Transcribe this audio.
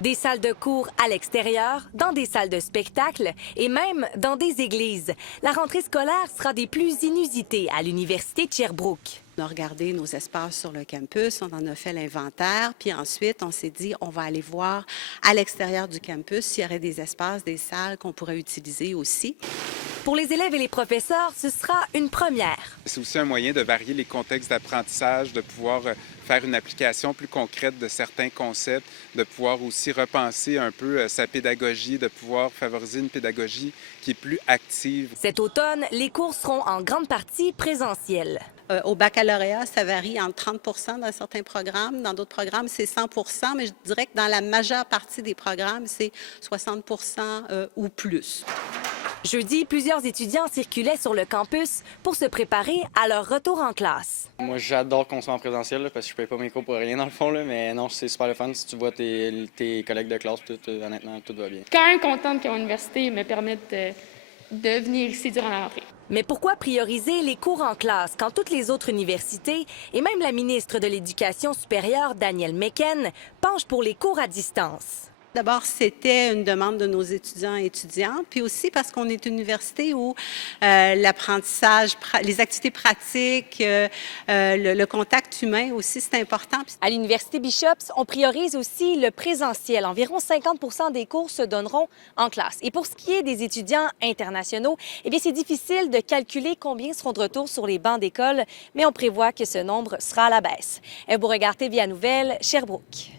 Des salles de cours à l'extérieur, dans des salles de spectacle et même dans des églises. La rentrée scolaire sera des plus inusitées à l'Université de Sherbrooke. On a regardé nos espaces sur le campus, on en a fait l'inventaire, puis ensuite, on s'est dit, on va aller voir à l'extérieur du campus s'il y aurait des espaces, des salles qu'on pourrait utiliser aussi. Pour les élèves et les professeurs, ce sera une première. C'est aussi un moyen de varier les contextes d'apprentissage, de pouvoir faire une application plus concrète de certains concepts, de pouvoir aussi repenser un peu sa pédagogie, de pouvoir favoriser une pédagogie qui est plus active. Cet automne, les cours seront en grande partie présentiels. Au baccalauréat, ça varie entre 30 dans certains programmes. Dans d'autres programmes, c'est 100 mais je dirais que dans la majeure partie des programmes, c'est 60 ou plus. Jeudi, plusieurs étudiants circulaient sur le campus pour se préparer à leur retour en classe. Moi, j'adore qu'on soit en présentiel là, parce que je paye pas mes cours pour rien dans le fond. Là, mais non, c'est super le fun. Si tu vois tes collègues de classe, honnêtement, tout va bien. Je suis quand même contente que l'université me permette de venir ici durant la rentrée. Mais pourquoi prioriser les cours en classe quand toutes les autres universités et même la ministre de l'Éducation supérieure, Danielle Mécken, penchent pour les cours à distance? D'abord, c'était une demande de nos étudiants et étudiantes, puis aussi parce qu'on est une université où l'apprentissage, les activités pratiques, le contact humain aussi, c'est important. À l'Université Bishops, on priorise aussi le présentiel. Environ 50 des cours se donneront en classe. Et pour ce qui est des étudiants internationaux, eh bien, c'est difficile de calculer combien seront de retour sur les bancs d'école, mais on prévoit que ce nombre sera à la baisse. Beauregard, TVA Nouvelles, Sherbrooke.